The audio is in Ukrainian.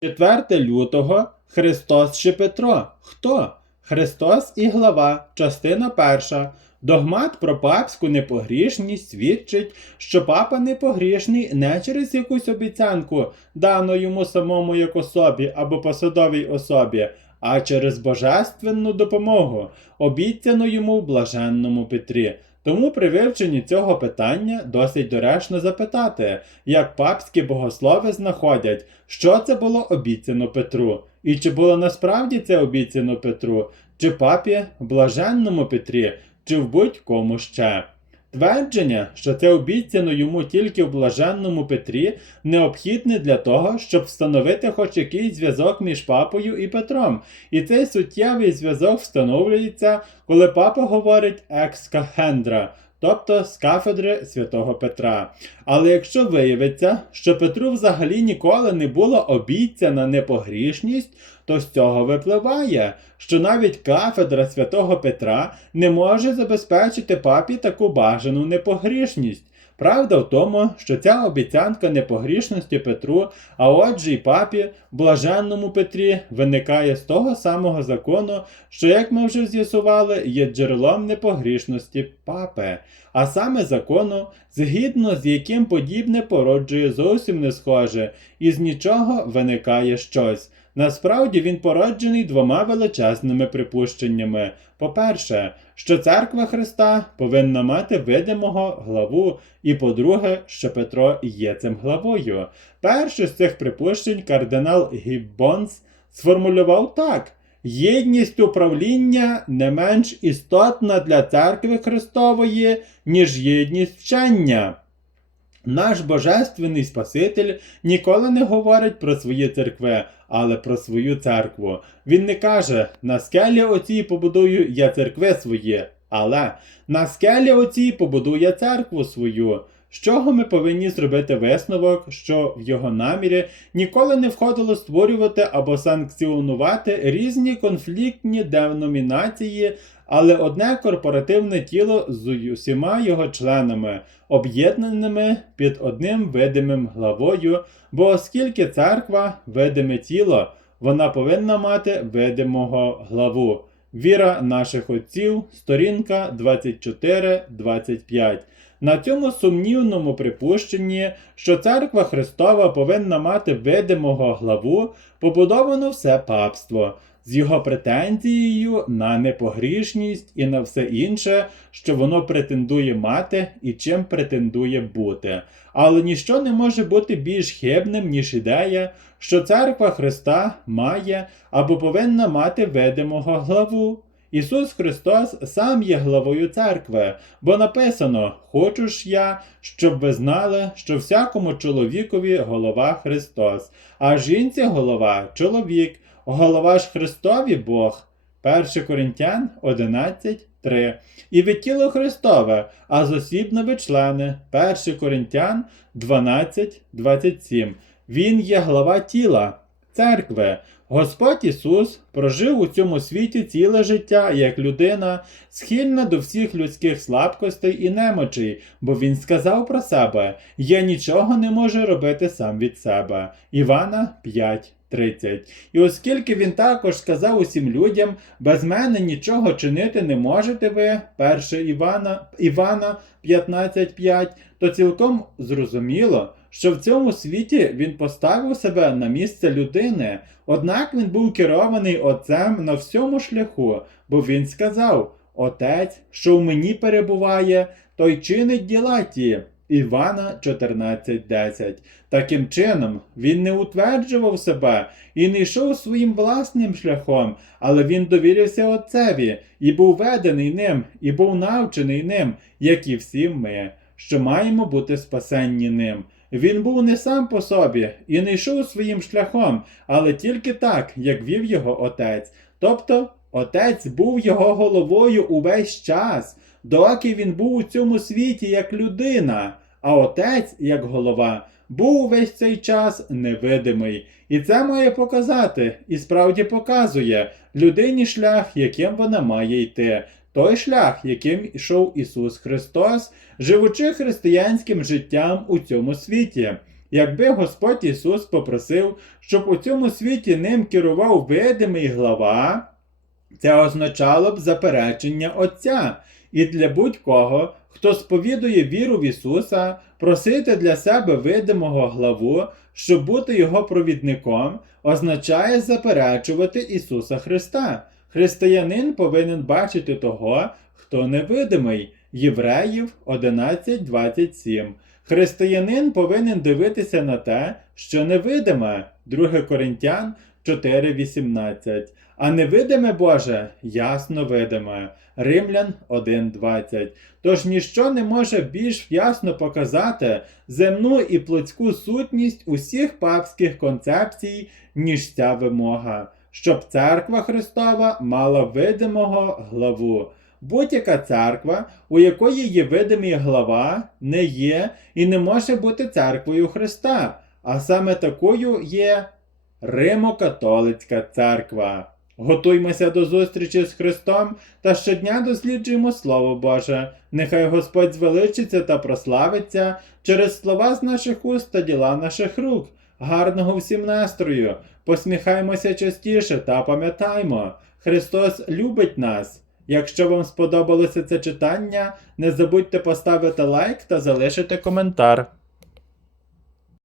4 лютого Христос чи Петро. Хто? Христос і глава, частина перша. Догмат про папську непогрішність свідчить, що папа непогрішний не через якусь обіцянку, дану йому самому як особі або посадовій особі, а через божественну допомогу, обіцяну йому в блаженному Петрі. Тому при вивченні цього питання досить доречно запитати, як папські богослови знаходять, що це було обіцяно Петру, і чи було насправді це обіцяно Петру, чи папі блаженному Петрі, чи в будь-кому ще. Твердження, що це обіцяно йому тільки в блаженному Петрі, необхідне для того, щоб встановити хоч якийсь зв'язок між папою і Петром. І цей суттєвий зв'язок встановлюється, коли папа говорить екс кахендра, тобто з кафедри святого Петра. Але якщо виявиться, що Петру взагалі ніколи не була обіцяна непогрішність, то з цього випливає, що навіть кафедра святого Петра не може забезпечити папі таку бажану непогрішність. Правда в тому, що ця обіцянка непогрішності Петру, а отже й папі, блаженному Петрі, виникає з того самого закону, що, як ми вже з'ясували, є джерелом непогрішності папи, а саме закону, згідно з яким подібне породжує зовсім не схоже, і з нічого виникає щось. Насправді він породжений двома величезними припущеннями. По-перше, що церква Христа повинна мати видимого главу, і по-друге, що Петро є цим главою. Перше з цих припущень кардинал Гіббонс сформулював так. Єдність управління не менш істотна для церкви Христової, ніж єдність вчення. Наш Божественний Спаситель ніколи не говорить про свої церкви, але про свою церкву. Він не каже: на скелі оцій побудую я церкви своє, але на скелі оцій побудую я церкву свою. З чого ми повинні зробити висновок, що в його намірі ніколи не входило створювати або санкціонувати різні конфліктні деномінації, але одне корпоративне тіло з усіма його членами, об'єднаними під одним видимим главою, бо оскільки церква видиме тіло, вона повинна мати видимого главу. Віра наших отців, сторінка 24-25. На цьому сумнівному припущенні, що церква Христова повинна мати видимого главу, побудовано все папство з його претензією на непогрішність і на все інше, що воно претендує мати і чим претендує бути. Але ніщо не може бути більш хибним, ніж ідея, що церква Христа має або повинна мати видимого главу. Ісус Христос сам є главою церкви, бо написано: Хочу ж я, щоб ви знали, що всякому чоловікові голова Христос, а жінці голова чоловік, голова ж Христові Бог. 1 Коринтян 11, 3. І ви тіло Христове, а зосібно ви члени. 1 Коринтян 12, 27. Він є глава тіла, церкви. Господь Ісус прожив у цьому світі ціле життя як людина, схильна до всіх людських слабкостей і немочей, бо Він сказав про себе: Я нічого не можу робити сам від себе. Івана 5. 30. І оскільки він також сказав усім людям, без мене нічого чинити не можете ви, 1 Івана, Івана 15.5, то цілком зрозуміло, що в цьому світі він поставив себе на місце людини, однак він був керований Отцем на всьому шляху, бо він сказав: Отець, що в мені перебуває, той чинить діла ті. Івана 14.10. Таким чином, він не утверджував себе і не йшов своїм власним шляхом, але він довірився Отцеві і був ведений ним, і був навчений ним, як і всі ми, що маємо бути спасенні ним. Він був не сам по собі і не йшов своїм шляхом, але тільки так, як вів його отець. Тобто, отець був його головою увесь час, доки він був у цьому світі як людина, а отець, як голова, був увесь цей час невидимий. І це має показати, і справді показує людині шлях, яким вона має йти. Той шлях, яким йшов Ісус Христос, живучи християнським життям у цьому світі. Якби Господь Ісус попросив, щоб у цьому світі ним керував видимий глава, це означало б заперечення Отця. І для будь-кого, хто сповідує віру в Ісуса, просити для себе видимого главу, щоб бути його провідником, означає заперечувати Ісуса Христа. Християнин повинен бачити того, хто невидимий. Євреїв 11.27. Християнин повинен дивитися на те, що невидиме. 2 Коринтян 4.18. А невидиме Боже ясно видиме. Римлян 1.20. Тож ніщо не може більш ясно показати земну і плотську сутність усіх папських концепцій, ніж ця вимога, щоб церква Христова мала видимого главу. Будь-яка церква, у якої є видимий глава, не є і не може бути церквою Христа, а саме такою є Римо-католицька церква. Готуймося до зустрічі з Христом та щодня досліджуємо Слово Боже. Нехай Господь звеличиться та прославиться через слова з наших уст та діла наших рук. Гарного всім настрою! Посміхаймося частіше та пам'ятаймо, Христос любить нас. Якщо вам сподобалося це читання, не забудьте поставити лайк та залишити коментар.